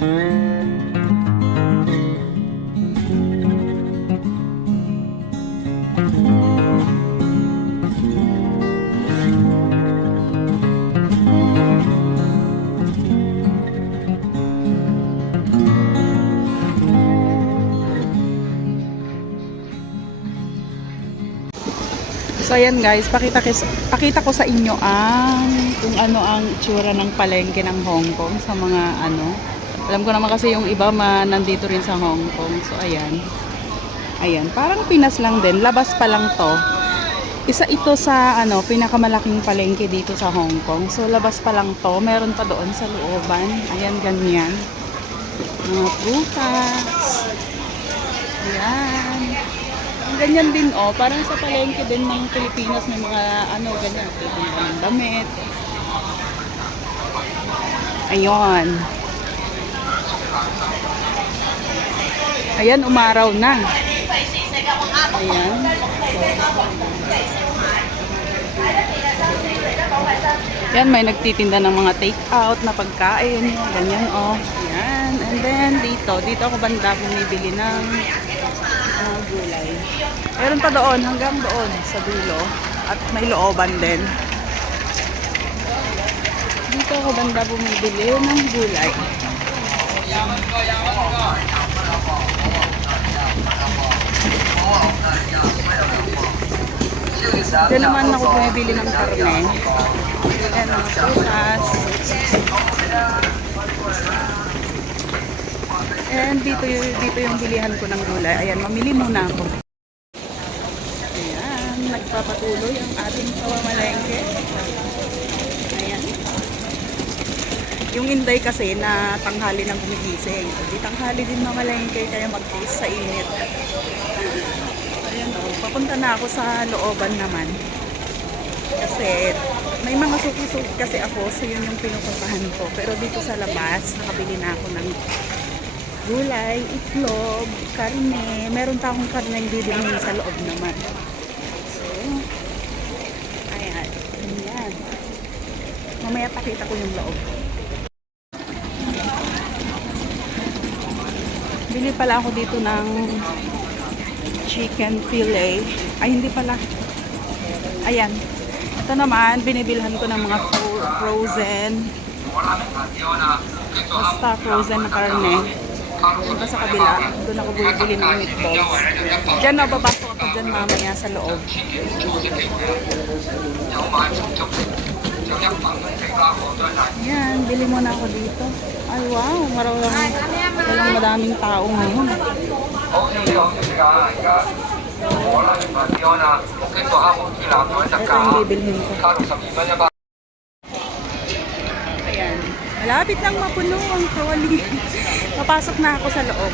So ayan guys, pakita ko sa inyo kung ano ang itsura ng palengke ng Hong Kong sa mga ano. Alam ko naman kasi yung iba nandito rin sa Hong Kong. So ayan. Ayan, parang Pinas lang din. Labas pa lang to. Isa ito sa pinakamalaking palengke dito sa Hong Kong. So labas pa lang to. Meron pa doon sa looban. Ayan, ganyan. Mga prutas. Ayan. Ganyan din parang sa palengke din ng Pilipinas may mga ganyan, ng damit. Ayun. Ayan, umaraw na. Ayan. Yan, may nagtitinda ng mga take out na pagkain. Ganyan Ayan. And then dito ako banda bumibili ng gulay. Meron pa doon, hanggang doon sa dulo. At may looban din. Dito ako banda bumibili ng gulay. Diyan naman ako bumibili ng karne. Ayan, mga prutas. And dito yung bilihan ko ng gulay. Ayan, mamili muna ako. Ayan, nagpapatuloy ang ating pamamalengke. Ayan. Yung Inday kasi na tanghali nang gumigising. Di tanghali din mamalengke kaya magtiis sa init. Ayan papunta na ako sa looban naman. Kasi may mga suki-suki kasi ako, so yun yung pinupuntahan ko. Pero dito sa labas, nakabili na ako ng gulay, itlog, karne. Meron pa akong karne yung bibilhin sa loob naman. So, ayan. Ayan. Mamaya pakita ko yung loob. Bili pala ako dito ng chicken fillet. Ay, hindi pala. Ayan. Ito naman, binibilhan ko ng mga frozen. Basta frozen na karne. Doon sa kabila, doon ako bumibili ng meatballs. Diyan mababasok ako dyan mamaya sa loob. Yan, bili muna ako dito. Ay wow, madaming tao ngayon. Ito yung bibilhin ko. Ayan. Malapit nang mapuno ang trolley. Papasok na ako sa loob.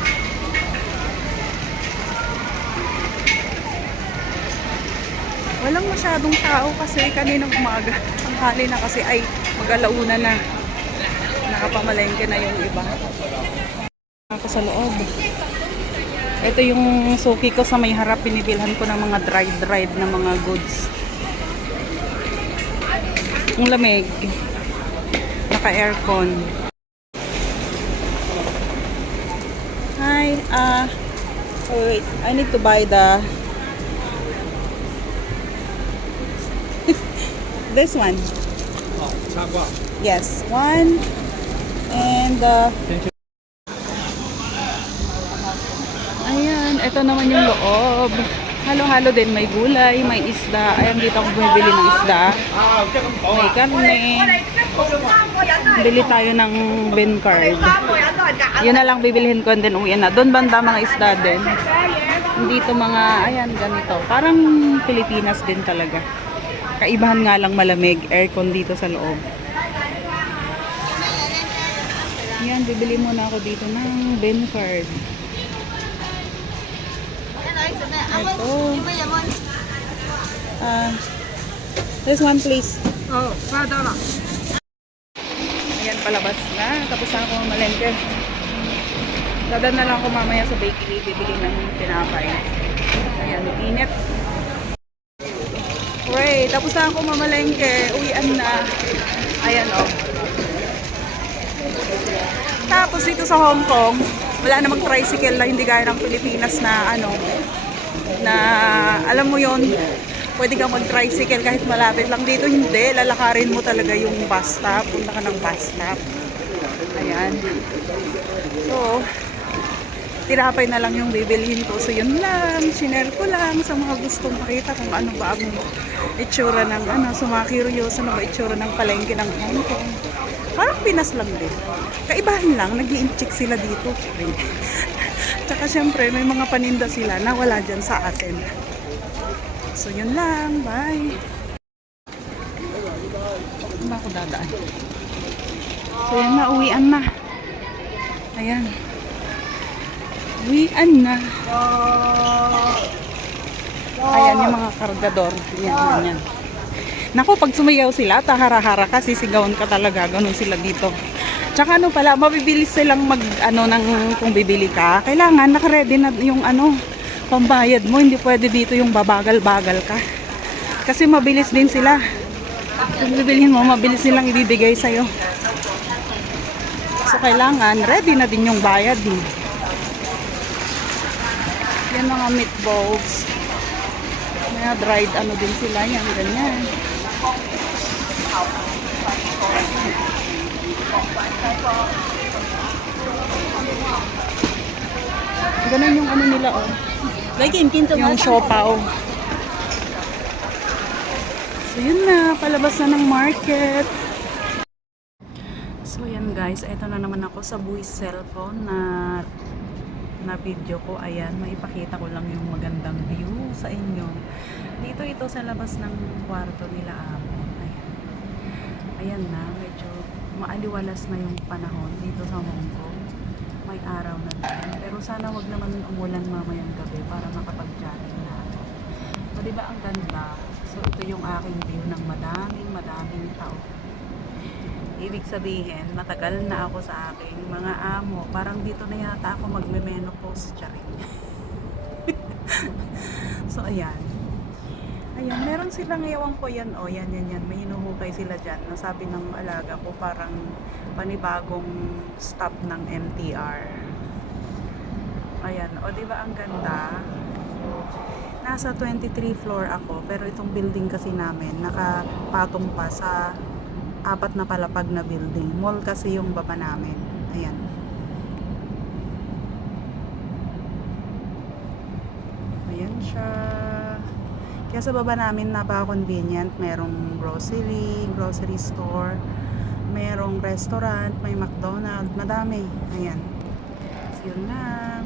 Walang masyadong tao kasi kaninang umaga. Ang hali na kasi ay mag-alauna na. Nakapamalengke na yung iba. Ako sa loob. Ito yung suki ko sa may harap. Pinibilhan ko ng mga dried na mga goods. Ang lamig. Naka-aircon. Hi, oh wait, I need to buy the this one. Yes, one and ayan, ito naman yung loob. Halo-halo din, may gulay, may isda. Ayan, dito ako bumibili ng isda. May karne. Bili tayo ng Ben card. Yun na lang bibilhin ko and then uwi na. Doon banda mga isda din. Dito mga, ayan, ganito. Parang Pilipinas din talaga. Kaibahan nga lang malamig. Aircon dito sa loob. Ayan, bibili muna ako dito ng Ben card. Ito. This one please. Oh, pada na. Ayan, palabas na. Tapos na ako mamalengke. Dadan na lang ako mamaya sa bakery. Bibili ng tinapay. Ayan, init. Wait, tapos na ako mamalengke. Uwian na. Ayan tapos Tapos dito sa Hong Kong, wala namang tricycle na hindi gaya ng Pilipinas na ano, na alam mo yon, pwede kang mag-tricycle kahit malapit lang. Dito hindi, lalakarin mo talaga yung bus stop, punta ka ng bus stop. Ayan. So, tinapay na lang yung bibilhin ko. So, yun lang. Sinare ko lang sa mga gustong makita kung ano ba ang itsura ng ano. So, mga curious, ano ba itsura ng palengke ng Hong Kong. Parang Pinas lang din. Kaibahan lang, nag-i-incheck sila dito. Tsaka syempre, may mga paninda sila na wala dyan sa atin. So, yun lang. Bye! Saan ba ako dadaan? So, yan na. Uwian na. Ayan. Uwian na. Ayan yung mga kargador. Yan, yan. Naku, pag sumayaw sila, tahara-hara ka, sisigawan ka talaga. Ganun sila dito. Tsaka ano pala, mabibilis silang mag, ano, kung bibili ka. Kailangan, nakaready na yung ano, pambayad mo. Hindi pwede dito yung babagal-bagal ka. Kasi mabilis din sila. Kung bibilihin mo, mabilis silang ibibigay sa'yo. So, kailangan, ready na din yung bayad mo. Yan mga meatballs. Mga dried ano din sila. Yan, ganyan. Ganun yung ano nila, oh. Yung siopaw. So, yun na. Palabas na ng market. So, yan guys. Ito na naman ako sa Buwis cellphone na video ko. Ayan, maipakita ko lang yung magandang view sa inyo. Dito ito sa labas ng kwarto nila amo. Ayan. Ayan na, medyo maaliwalas na yung panahon dito sa Hong Kong. May araw na din. Pero sana wag naman umulan mamayang gabi para makapag-chatting na ako. So, diba ang ganda? So, ito yung aking view ng madaming tao. Ibig sabihin, matagal na ako sa aking mga amo. Parang dito na yata ako magme-menopause, charing. So, ayan. Ayan, meron silang ewan ko yan. O, yan. May hinuhukay sila dyan. Nasabi ng alaga ko, parang panibagong stop ng MTR. Ayan. O, diba ang ganda? Nasa 23 floor ako. Pero itong building kasi namin, nakapatong pa sa 4 na palapag na building. Mall kasi yung baba namin. Ayan. Ayan siya. Kaya sa baba namin napaka-convenient. Merong grocery store, merong restaurant, may McDonald's, madami. Ayan. So, yun lang.